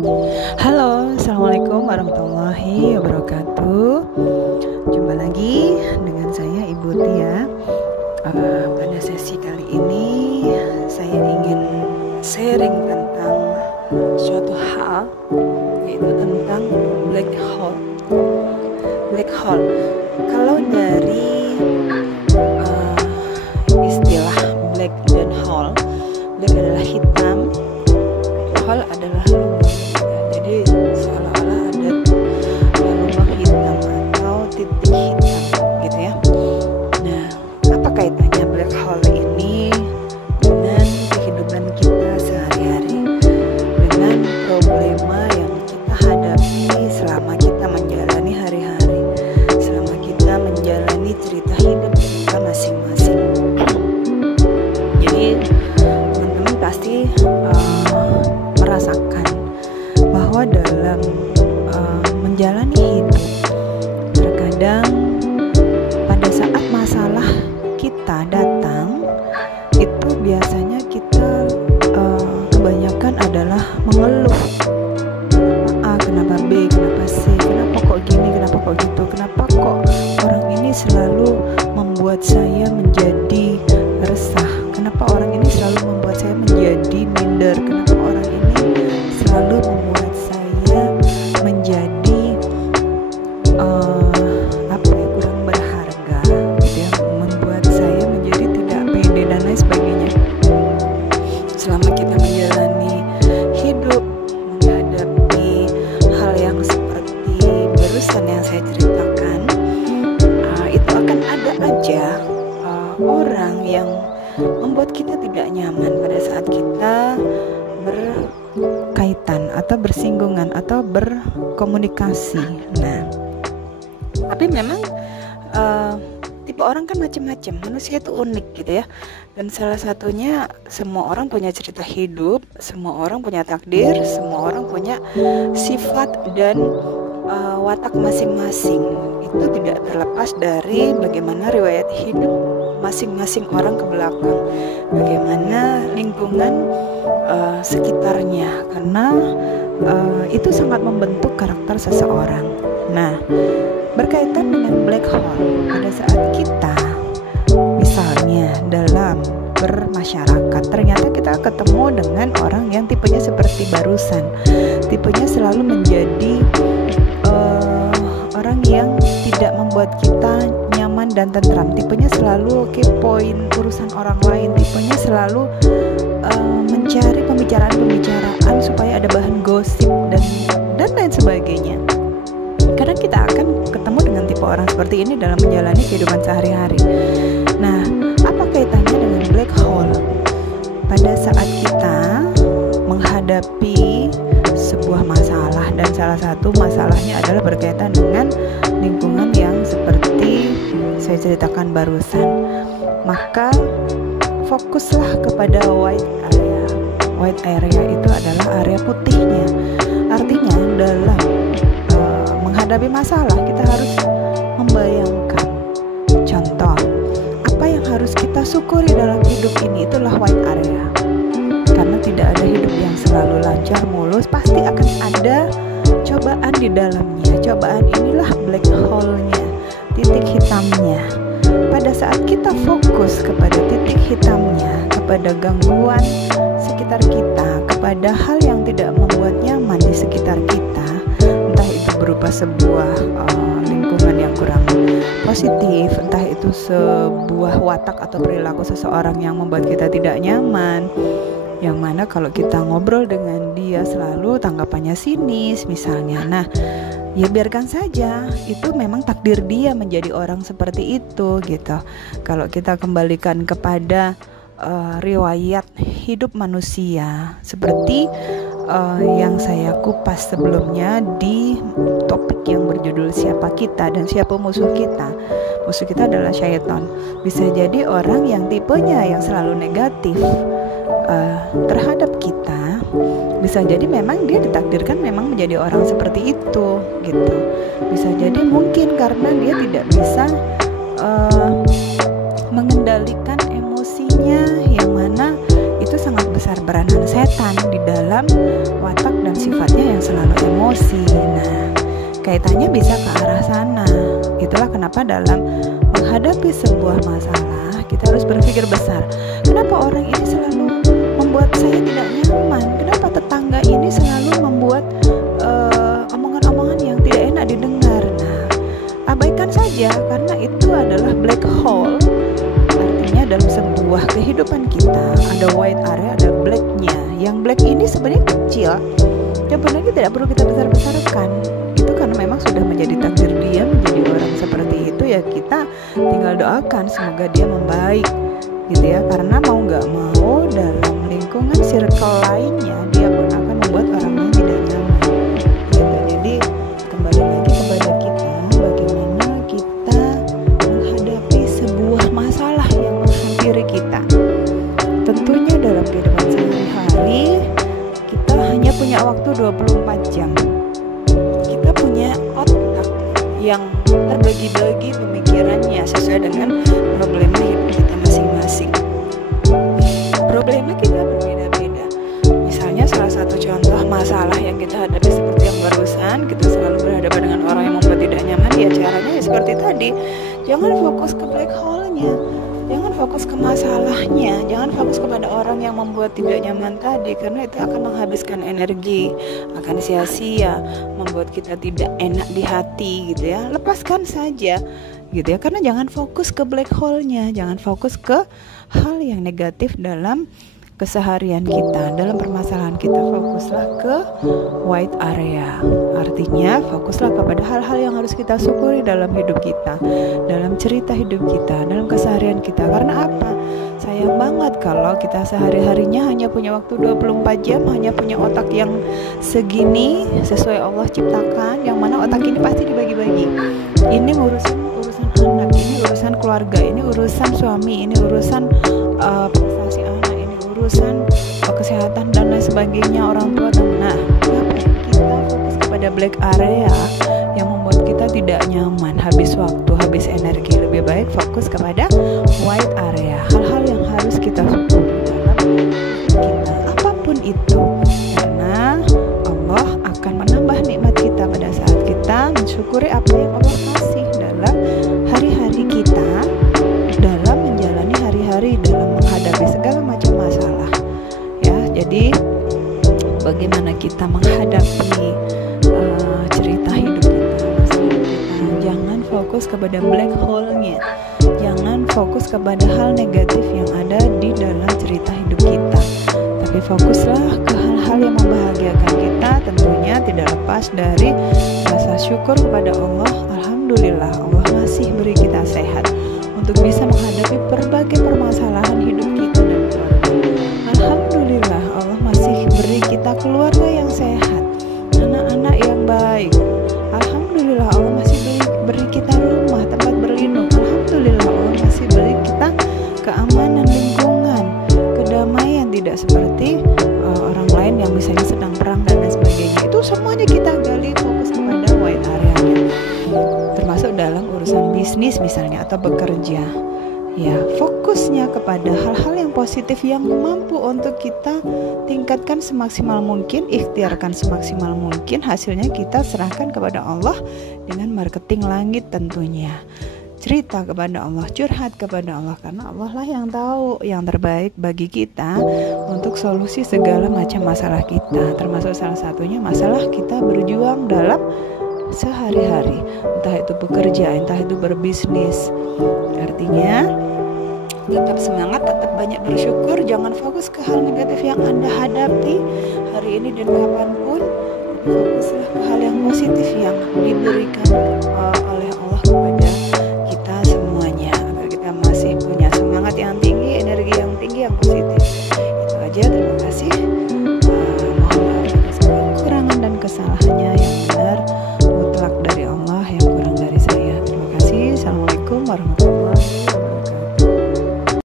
Halo, Assalamualaikum warahmatullahi wabarakatuh. Jumpa lagi dengan saya Ibu Tia. Pada sesi kali ini saya ingin sharing tentang suatu hal, yaitu tentang black hole. Black hole, kalau dari istilah black dan hole, black adalah hitam, hole adalah lubang. Jadi seolah-olah ada lubang hitam atau titik hitam gitu ya. Nah, apa kaitannya black hole ini dengan kehidupan kita sehari-hari, dengan problema yang kita hadapi selama kita menjalani hari-hari, selama kita menjalani cerita hidup kita masing-masing. Jadi teman-teman pasti merasakan bahwa dalam menjalani hidup, terkadang pada saat masalah kita datang, itu biasanya kita kebanyakan adalah mengeluh. Kenapa A, kenapa B, kenapa C, kenapa kok gini, kenapa kok gitu, kenapa kok orang ini selalu membuat saya menjadi resah, kenapa orang ini selalu membuat saya menjadi minder, kenapa orang ini selalu membuat saya menjadi kurang berharga gitu ya, membuat saya menjadi tidak pede dan lain sebagainya. Selama kita menjalani hidup, menghadapi hal yang seperti barusan yang saya ceritakan, itu akan ada aja orang yang membuat kita tidak nyaman pada saat kita berkaitan atau bersinggungan atau berkomunikasi. Nah, tapi memang tipe orang kan macam-macam, manusia itu unik gitu ya. Dan salah satunya, semua orang punya cerita hidup, semua orang punya takdir, semua orang punya sifat dan watak masing-masing. Itu tidak terlepas dari bagaimana riwayat hidup masing-masing orang ke belakang, bagaimana lingkungan sekitarnya, karena itu sangat membentuk karakter seseorang. Nah, berkaitan dengan black hole, pada saat kita misalnya dalam bermasyarakat, ternyata kita ketemu dengan orang yang tipenya seperti barusan, tipenya selalu menjadi orang yang tidak membuat kita nyaman dan tentram, tipenya selalu kepoin urusan orang lain, tipenya selalu mencari pembicaraan supaya ada bahan gosip dan lain sebagainya. Kadang kita akan ketemu dengan tipe orang seperti ini dalam menjalani kehidupan sehari-hari. Nah, apa kaitannya dengan black hole? Pada saat kita menghadapi sebuah masalah, dan salah satu masalahnya adalah berkaitan dengan lingkungan yang seperti saya ceritakan barusan, maka fokuslah kepada white area. White area itu adalah area putihnya. Artinya dalam menghadapi masalah kita harus membayangkan, contoh, apa yang harus kita syukuri dalam hidup ini, itulah white area. Karena tidak ada hidup yang selalu lancar mulus, pasti akan ada cobaan di dalamnya. Cobaan inilah black hole-nya, titik hitamnya. Pada saat kita fokus kepada titik hitamnya, kepada gangguan sekitar kita, kepada hal yang tidak membuat nyaman di sekitar kita, entah itu berupa sebuah lingkungan yang kurang positif, entah itu sebuah watak atau perilaku seseorang yang membuat kita tidak nyaman, yang mana kalau kita ngobrol dengan dia selalu tanggapannya sinis misalnya. Nah, ya biarkan saja, itu memang takdir dia menjadi orang seperti itu gitu. Kalau kita kembalikan kepada riwayat hidup manusia seperti yang saya kupas sebelumnya di topik yang berjudul siapa kita dan siapa musuh kita. Musuh kita adalah syaitan. Bisa jadi orang yang tipenya yang selalu negatif terhadap kita, bisa jadi memang dia ditakdirkan memang menjadi orang seperti itu gitu. Bisa jadi mungkin karena dia tidak bisa mengendalikan emosinya, yang mana itu sangat besar peranan setan di dalam watak dan sifatnya yang selalu emosi. Nah, kaitannya bisa ke arah sana. Itulah kenapa dalam menghadapi sebuah masalah kita harus berpikir besar. Kenapa orang ini selalu membuat saya tidak nyaman? Kenapa tetangga ini selalu membuat omongan-omongan yang tidak enak didengar? Nah, abaikan saja karena itu adalah black hole. Artinya dalam sebuah kehidupan kita ada white area, ada blacknya. Yang black ini sebenarnya kecil, sebenarnya tidak perlu kita besar-besarkan. Itu karena memang sudah menjadi takdir dia menjadi orang seperti itu, ya kita tinggal doakan semoga dia membaik gitu ya. Karena mau nggak mau dalam lingkungan circle lainnya dia pun akan membuat orang lain tidak nyaman gitu. Jadi kembali lagi kepada kita, bagaimana kita menghadapi sebuah masalah yang menghampiri kita. Tentunya dalam kehidupan sehari-hari kita hanya punya waktu 24 jam. Kita punya otak yang terbagi-bagi pemikirannya sesuai dengan problema hidup kita masing-masing. Problema kita berbeda-beda. Misalnya salah satu contoh masalah yang kita hadapi seperti yang barusan, kita selalu berhadapan dengan orang yang membuat tidak nyaman. Ya caranya ya seperti tadi, jangan fokus ke black hole-nya, jangan fokus ke masalahnya, jangan fokus kepada orang yang membuat tidak nyaman tadi, karena itu akan menghabiskan energi, akan sia-sia, membuat kita tidak enak di hati gitu ya. Lepaskan saja gitu ya, karena jangan fokus ke black hole-nya, jangan fokus ke hal yang negatif dalam keseharian kita, dalam permasalahan kita. Fokuslah ke white area, artinya fokuslah kepada hal-hal yang harus kita syukuri dalam hidup kita, dalam cerita hidup kita, dalam keseharian kita. Karena apa? Sayang banget kalau kita sehari-harinya hanya punya waktu 24 jam, hanya punya otak yang segini sesuai Allah ciptakan, yang mana otak ini pasti dibagi-bagi. Ini urusan anak, ini urusan keluarga, ini urusan suami, ini urusan prestasi anak, ini urusan kesehatan dan lain sebagainya, orang tua. Nah, ngapain kita fokus kepada black area yang membuat kita tidak nyaman, habis waktu, habis energi? Lebih baik fokus kepada white area, hal-hal yang harus kita syukuri dalam kita, apapun itu, karena Allah akan menambah nikmat kita pada saat kita mensyukuri apa yang Allah kasih dalam hari-hari kita, dalam menjalani hari-hari, dalam menghadapi segala macam masalah ya. Jadi bagaimana kita menghadapi cerita hidup kita, masalah kita, jangan fokus kepada black hole-nya, jangan fokus kepada hal negatif yang ada di dalam cerita hidup kita, tapi fokuslah ke hal-hal yang membahagiakan kita. Tentunya tidak lepas dari rasa syukur kepada Allah. Alhamdulillah Allah masih beri kita sehat untuk bisa menghadapi berbagai permasalahan hidup kita dan keluarga. Alhamdulillah Allah masih beri kita keluarga yang sehat, anak-anak yang baik. Alhamdulillah Allah masih beri kita rumah, tempat berlindung. Alhamdulillah Allah masih beri kita keamanan lingkungan, kedamaian, tidak seperti orang lain yang misalnya sedang perang dan lain sebagainya. Itu semuanya kita gali, fokus kepada white area-nya, termasuk dalam urusan bisnis misalnya atau bekerja ya. Fokusnya kepada hal-hal yang positif yang mampu untuk kita tingkatkan semaksimal mungkin, ikhtiarkan semaksimal mungkin. Hasilnya kita serahkan kepada Allah dengan marketing langit tentunya. Cerita kepada Allah, curhat kepada Allah, karena Allah lah yang tahu yang terbaik bagi kita untuk solusi segala macam masalah kita, termasuk salah satunya masalah kita berjuang dalam sehari-hari, entah itu bekerja, entah itu berbisnis. Artinya tetap semangat, tetap banyak bersyukur, jangan fokus ke hal negatif yang Anda hadapi hari ini dan kapanpun. Fokuslah ke hal yang positif yang diberikan